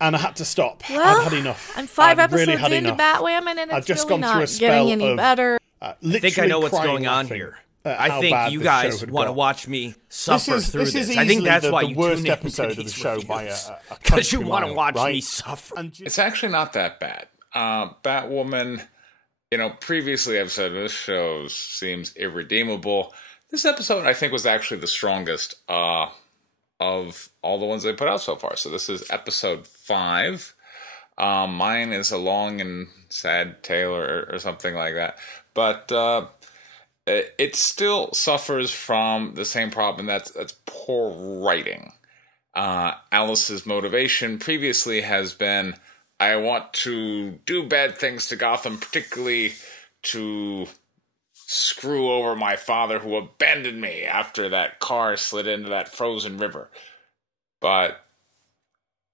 and I had to stop. Well, I'd had enough. I'm 5 I'd episodes really had into enough. Batwoman, and it's I'd just really gone through a not spell getting any of, better. I think I know what's going on laughing here. at I how think bad you the guys show had want to got. watch me suffer through This this. is I think that's easily why the you worst tune in episode to of the these show by reviews. a Because you country want to mile, watch right? me suffer. It's actually not that bad. Batwoman, previously I've said this show seems irredeemable. This episode, I think, was actually the strongest of all the ones they put out so far. So this is episode 5. Mine is a long and sad tale or something like that. But it still suffers from the same problem. That's poor writing. Alice's motivation previously has been, I want to do bad things to Gotham, particularly to screw over my father who abandoned me after that car slid into that frozen river. But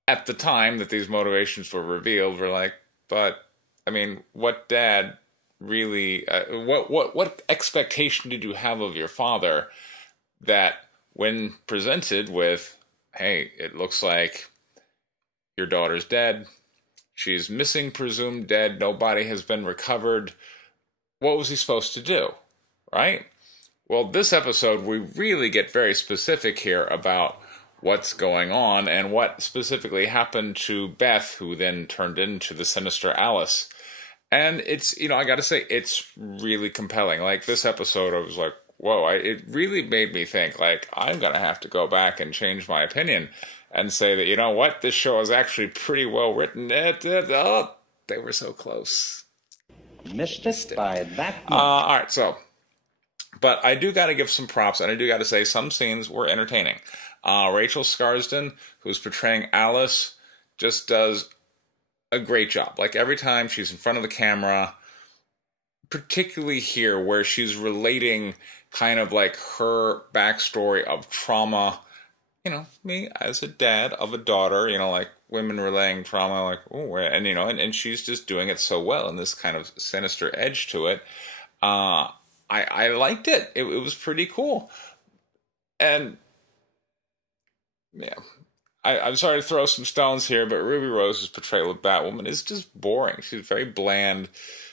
at the time that these motivations were revealed, we're like, but, I mean, what dad really, what expectation did you have of your father that when presented with, hey, it looks like your daughter's dead, she's missing, presumed dead, no body has been recovered, what was he supposed to do, right? Well, this episode, we really get very specific here about what's going on and what specifically happened to Beth, who then turned into the sinister Alice. And it's, I gotta say, it's really compelling. Like, this episode, I was like, whoa, it really made me think, like, I'm gonna have to go back and change my opinion and say that, you know what, this show is actually pretty well written. Oh, they were so close. Missed it by that much. All right, so, but I do got to give some props, and I do got to say some scenes were entertaining. Rachel Skarsten, who's portraying Alice, just does a great job. Like, every time she's in front of the camera, particularly here where she's relating kind of like her backstory of trauma, me as a dad of a daughter, like women relaying trauma, like, oh, and and she's just doing it so well, and this kind of sinister edge to it. I liked it. It was pretty cool. And yeah, I'm sorry to throw some stones here, but Ruby Rose's portrayal of Batwoman is just boring. She's very bland.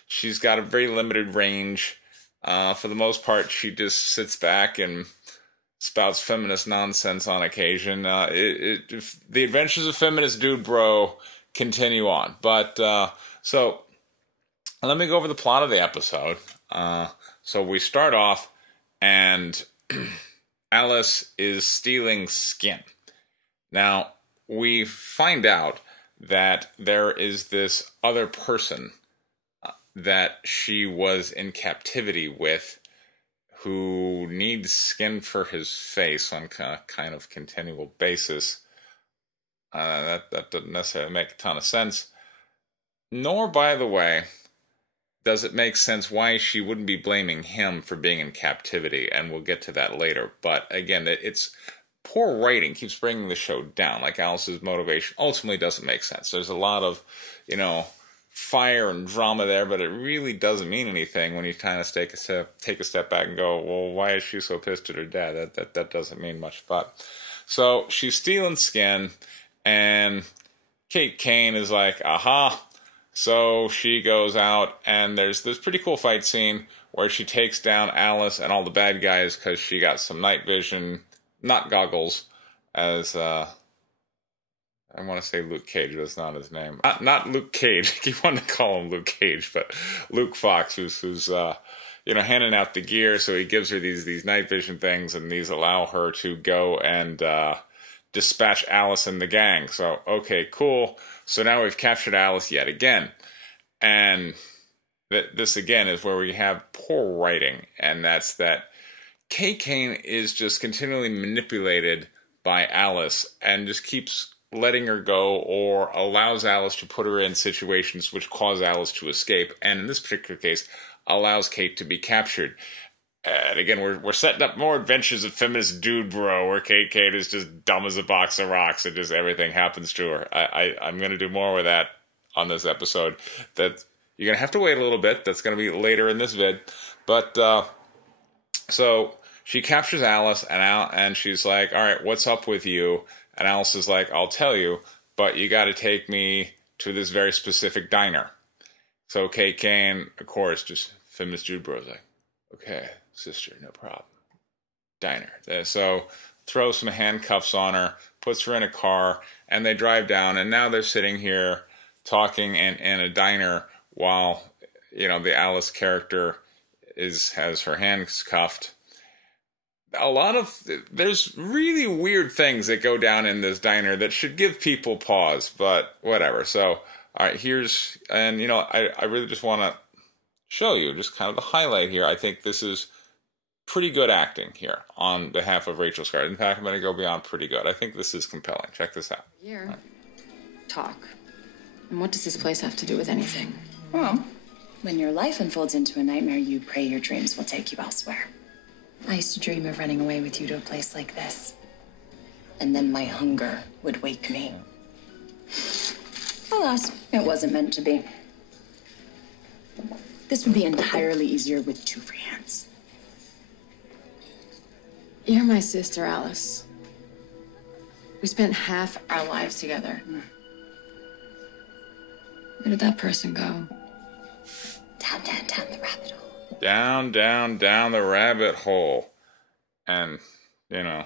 She's got a very limited range. For the most part, she just sits back and spouts feminist nonsense on occasion. The adventures of feminist dude bro continue on. But, so, let me go over the plot of the episode. So we start off, and Alice is stealing skin. Now, we find out that there is this other person that she was in captivity with, who needs skin for his face on kind of continual basis. That doesn't necessarily make a ton of sense. Nor, by the way, does it make sense why she wouldn't be blaming him for being in captivity, and we'll get to that later. But again, it's poor writing keeps bringing the show down. Like, Alice's motivation ultimately doesn't make sense. There's a lot of, fire and drama there, but it really doesn't mean anything when you kind of take a step back and go, well, why is she so pissed at her dad? That doesn't mean much. But so she's stealing skin, and Kate Kane is like, aha. So she goes out, and there's this pretty cool fight scene where she takes down Alice and all the bad guys because she got some night vision, not goggles, as I want to say Luke Cage, but that's not his name. Not Luke Cage. I keep wanting to call him Luke Cage, but Luke Fox, who's handing out the gear. So he gives her these night vision things, and these allow her to go and dispatch Alice and the gang. So, okay, cool. So now we've captured Alice yet again. And this again is where we have poor writing, and that's that Kate Kane is just continually manipulated by Alice and just keeps letting her go, or allows Alice to put her in situations which cause Alice to escape, and in this particular case, allows Kate to be captured. And again, we're setting up more adventures of feminist dude bro, where Kate is just dumb as a box of rocks, and just everything happens to her. I'm going to do more with that on this episode. That you're going to have to wait a little bit. That's going to be later in this vid. But, so she captures Alice, and she's like, all right, what's up with you? And Alice is like, I'll tell you, but you got to take me to this very specific diner. So Kate Kane, of course, just Feminist Jude Bros, like, okay, sister, no problem. Diner. So throws some handcuffs on her, puts her in a car, and they drive down, and now they're sitting here talking in a diner while, you know, the Alice character has her hands cuffed. There's really weird things that go down in this diner that should give people pause, but whatever. So, all right, and you know, I really just want to show you just kind of the highlight here. I think this is pretty good acting here on behalf of Rachel Skarsten. In fact, I'm going to go beyond pretty good. I think this is compelling. Check this out. Here. Right. Talk. And what does this place have to do with anything? Well, when your life unfolds into a nightmare, you pray your dreams will take you elsewhere. I used to dream of running away with you to a place like this. And then my hunger would wake me. Alas, it wasn't meant to be. This would be entirely easier with 2 free hands. You're my sister, Alice. We spent half our lives together. Where did that person go? Down the rabbit hole. Down the rabbit hole. And, you know,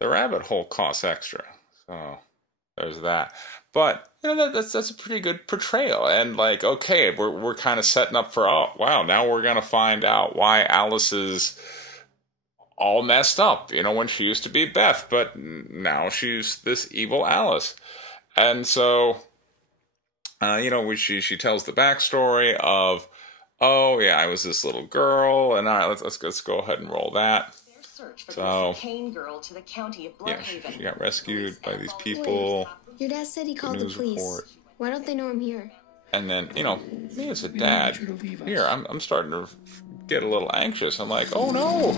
the rabbit hole costs extra. So, there's that. But, you know, that's a pretty good portrayal. And, like, okay, we're kind of setting up for, oh, wow, now we're going to find out why Alice is all messed up, you know, when she used to be Beth, but now she's this evil Alice. And so, you know, she tells the backstory of, oh, yeah, I was this little girl, and all right, let's go ahead and roll that. So, yeah, she got rescued by these people. Your dad said he called the police. Report. Why don't they know I'm here? And then, you know, me as a dad, here, I'm starting to get a little anxious. I'm like, oh no,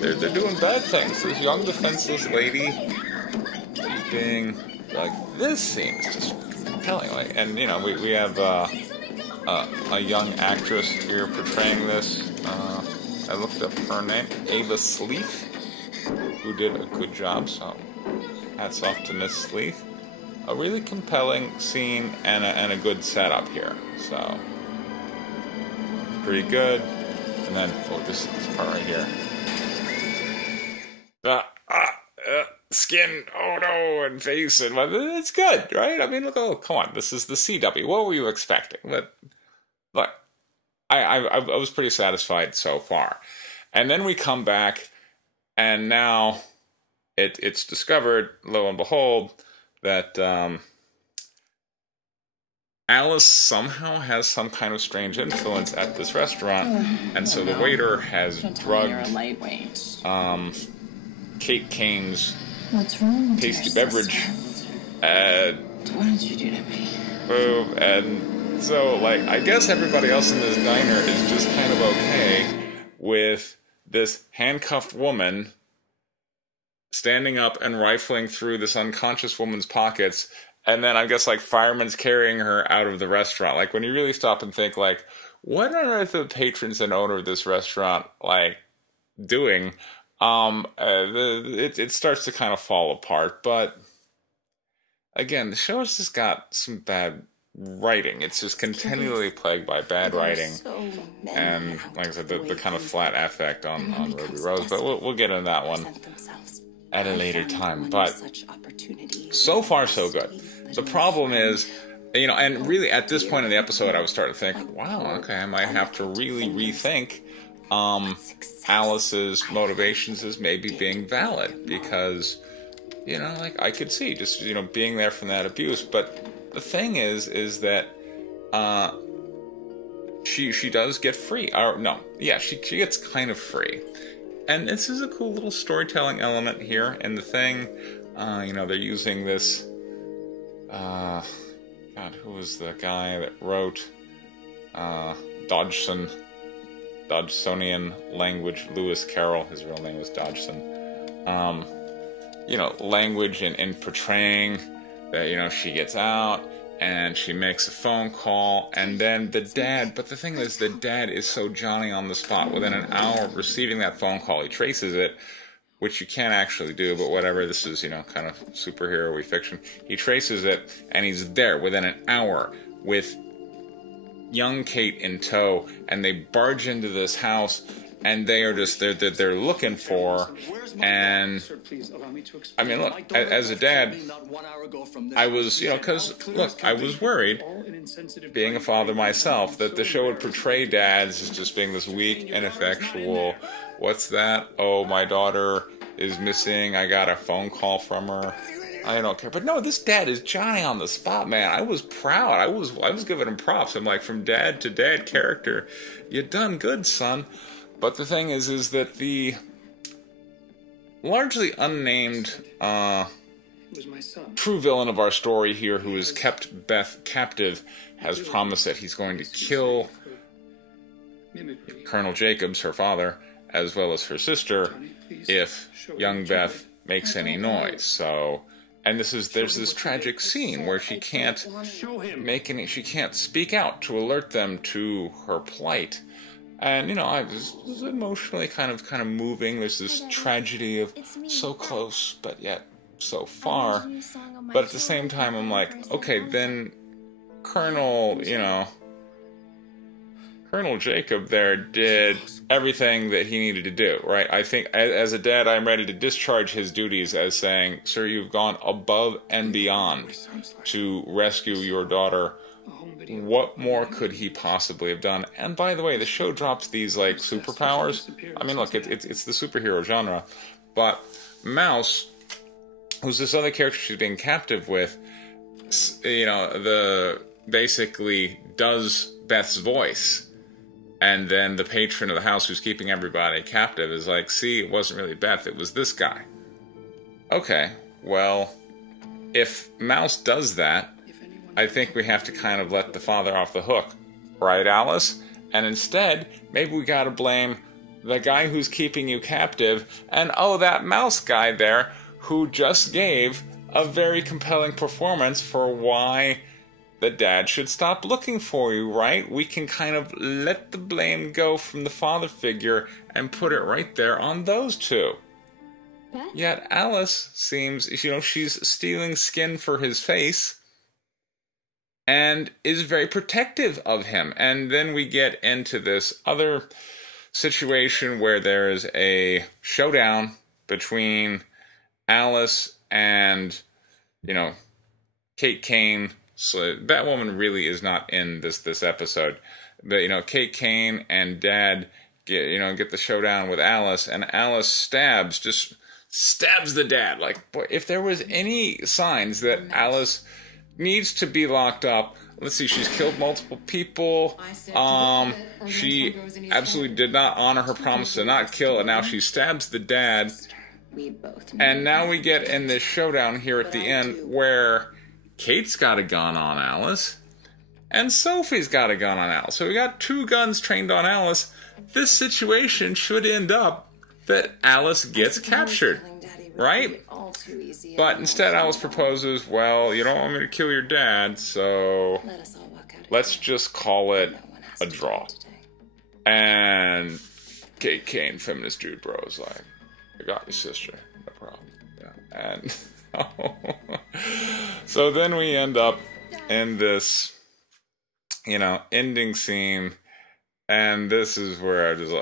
they're doing bad things. This young defenseless lady is being, like, this seems just compelling. Like, and, you know, we have a young actress here portraying this. I looked up her name, Ava Sleeth, who did a good job, so hats off to Miss Sleeth. A really compelling scene and a good setup here, so pretty good. And then, oh, this part right here. Skin, oh no, and face, and it's good, right? I mean, look, oh, come on, this is the CW. What were you expecting? But look, I was pretty satisfied so far. And then we come back, and now it's discovered, lo and behold, that Alice somehow has some kind of strange influence at this restaurant, and so the waiter has drugged Kate Kane's tasty beverage. What did you do to me? Boom, and so, like, I guess everybody else in this diner is just kind of okay with this handcuffed woman standing up and rifling through this unconscious woman's pockets, and then I guess, like, firemen's carrying her out of the restaurant. Like, when you really stop and think, like, what on earth are the patrons and owner of this restaurant, like, doing? It starts to kind of fall apart, but again, the show has just got some bad writing. It's just continually plagued by bad writing, and like I said, the kind of flat affect on Ruby Rose. But we'll get into that one at a later time. But so far, so good. The problem is, you know, and really at this point in the episode, I was starting to think, wow, okay, I might have to really rethink Alice's motivations as maybe being valid, because, you know, like, I could see just, you know, being there from that abuse. But the thing is that she does get free, or no, yeah, she gets kind of free, and this is a cool little storytelling element here in the thing. You know, they're using this God, who was the guy that wrote Dodgsonian language, Lewis Carroll, his real name was Dodgson. You know, language in portraying that, you know, she gets out and she makes a phone call, and then the dad, but the thing is, the dad is so Johnny on the spot. Within an hour of receiving that phone call, he traces it, which you can't actually do, but whatever, this is, kind of superhero-y fiction. He traces it, and he's there within an hour with young Kate in tow, and they barge into this house, and they are just, they're looking for, and, I mean, look, as a dad, I was, because, look, I was worried, being a father myself, that the show would portray dads as just being this weak, ineffectual, what's that? Oh, my daughter is missing, I got a phone call from her, I don't care. But no, this dad is Johnny on the spot, man. I was proud. I was giving him props. I'm like, from dad to dad character, you done good, son. But the thing is that the largely unnamed true villain of our story here, who has kept Beth captive, has promised that he's going to kill Colonel Jacobs, her father, as well as her sister, if young Beth makes any noise. So, and there's this tragic scene where she can't she can't speak out to alert them to her plight. And, I was emotionally kind of moving. There's this tragedy of so close, but yet so far. But at the same time, I'm like, okay, then Colonel Jacob there did everything that he needed to do, right? I think as a dad, I'm ready to discharge his duties as saying, sir, you've gone above and beyond to rescue your daughter. What more could he possibly have done? And by the way, the show drops these, like, superpowers. I mean, look, it's the superhero genre. But Mouse, who's this other character she's being captive with, basically does Beth's voice. And then the patron of the house who's keeping everybody captive is like, see, it wasn't really Beth, it was this guy. Okay, well, if Mouse does that, I think we have to kind of let the father off the hook. Right, Alice? And instead, maybe we gotta blame the guy who's keeping you captive, and that Mouse guy there, who just gave a very compelling performance for why the dad should stop looking for you, right? We can kind of let the blame go from the father figure and put it right there on those two. Beth? Yet Alice seems, she's stealing skin for his face and is very protective of him. And then we get into this other situation where there is a showdown between Alice and, Kate Kane. So Batwoman really is not in this episode. But, Kate Kane and Dad get the showdown with Alice, and Alice stabs the dad. Like, boy, if there was any signs that Alice needs to be locked up, let's see, she's killed multiple people. She absolutely did not honor her promise to not kill, and now she stabs the dad. And now we get in this showdown here at the end where Kate's got a gun on Alice, and Sophie's got a gun on Alice. So we got two guns trained on Alice. This situation should end up that Alice gets captured, right? But instead Alice proposes, well, you don't want me to kill your dad, so let's just call it a draw. And Kate Kane, feminist dude bro, is like, I got your sister, no problem. Yeah. And so then we end up in this, ending scene, and this is where I just,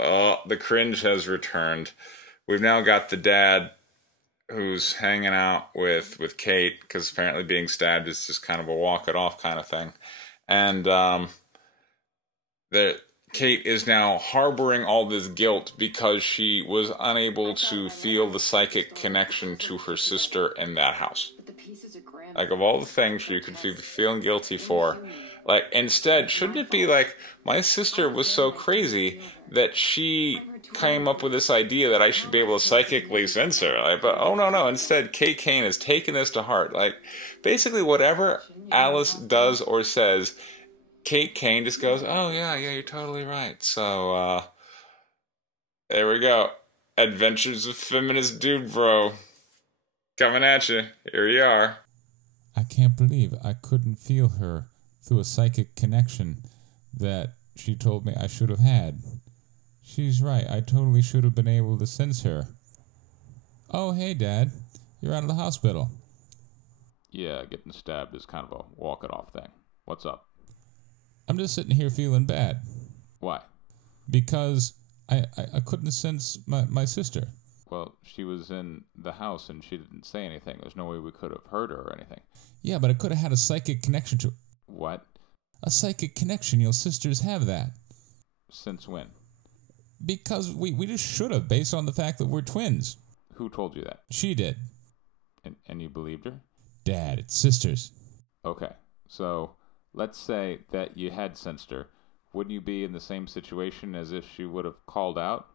the cringe has returned. We've now got the dad who's hanging out with Kate, because apparently being stabbed is just kind of a walk it off kind of thing. And Kate is now harboring all this guilt because she was unable to feel the psychic connection to her sister in that house. Like, of all the things you could be feeling guilty for, like, instead, shouldn't it be like, my sister was so crazy that she came up with this idea that I should be able to psychically sense her. Like, but, oh, no. Instead, Kate Kane has taken this to heart. Like, basically, whatever Alice does or says, Kate Kane just goes, oh, yeah, you're totally right. So, there we go. Adventures of Feminist Dude Bro. Coming at you. Here you are. I can't believe I couldn't feel her through a psychic connection that she told me I should have had. She's right. I totally should have been able to sense her. Oh, hey, Dad. You're out of the hospital. Yeah, getting stabbed is kind of a walk-it-off thing. What's up? I'm just sitting here feeling bad. Why? Because I couldn't sense my sister. Well, she was in the house and she didn't say anything. There's no way we could have heard her or anything. Yeah, but I could have had a psychic connection to... What? A psychic connection. Your sisters have that. Since when? Because we just should have, based on the fact that we're twins. Who told you that? She did. And you believed her? Dad, it's sisters. Okay, so let's say that you had sensed her. Wouldn't you be in the same situation as if she would have called out?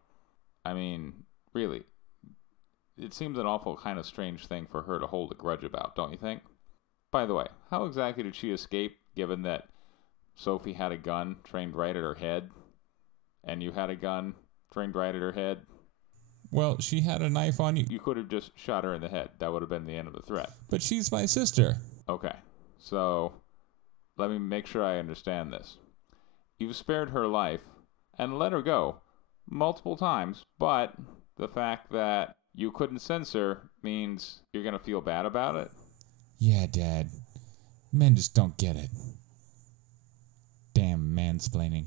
I mean, really, it seems an awful kind of strange thing for her to hold a grudge about, don't you think? By the way, how exactly did she escape, given that Sophie had a gun trained right at her head, and you had a gun trained right at her head? Well, she had a knife on you. You could have just shot her in the head. That would have been the end of the threat. But she's my sister. Okay, so let me make sure I understand this. You've spared her life and let her go multiple times, but the fact that you couldn't sense her means you're going to feel bad about it? Yeah, Dad. Men just don't get it. Damn mansplaining.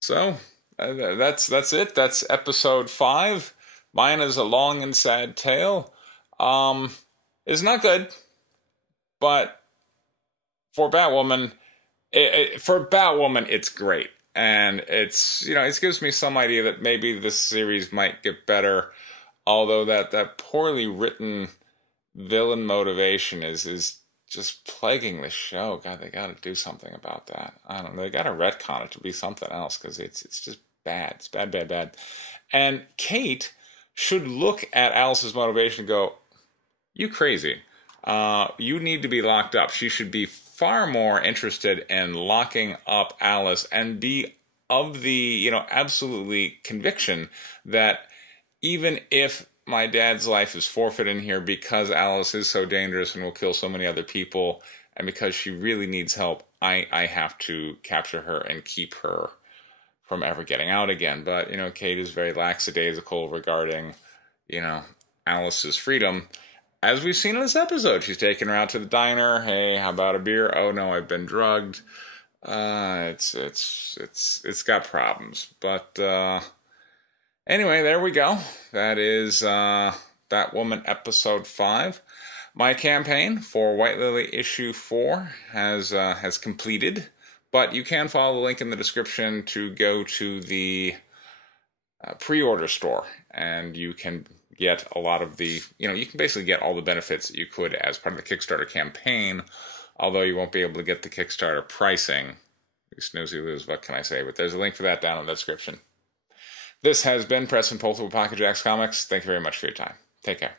So, that's it. That's episode 5. Mine is a long and sad tale. It's not good, but for Batwoman, it's great. And it's, it gives me some idea that maybe this series might get better. Although that poorly written villain motivation is just plaguing the show. God, they got to do something about that. I don't know. They got to retcon it to be something else because it's just bad. It's bad, bad, bad. And Kate should look at Alice's motivation and go, "You crazy. You need to be locked up." She should be far more interested in locking up Alice and be of the, absolutely conviction that even if my dad's life is forfeit in here because Alice is so dangerous and will kill so many other people, and because she really needs help, I have to capture her and keep her from ever getting out again. But, Kate is very lackadaisical regarding, Alice's freedom. As we've seen in this episode, she's taking her out to the diner. Hey, how about a beer? Oh no, I've been drugged. It's got problems. But anyway, there we go. That is Batwoman episode 5. My campaign for White Lily issue 4 has completed. But you can follow the link in the description to go to the pre-order store, and you can get a lot of the, you can basically get all the benefits that you could as part of the Kickstarter campaign, although you won't be able to get the Kickstarter pricing. You snoozy lose, what can I say? But there's a link for that down in the description. This has been Preston Polter with Pocket Jacks Comics. Thank you very much for your time. Take care.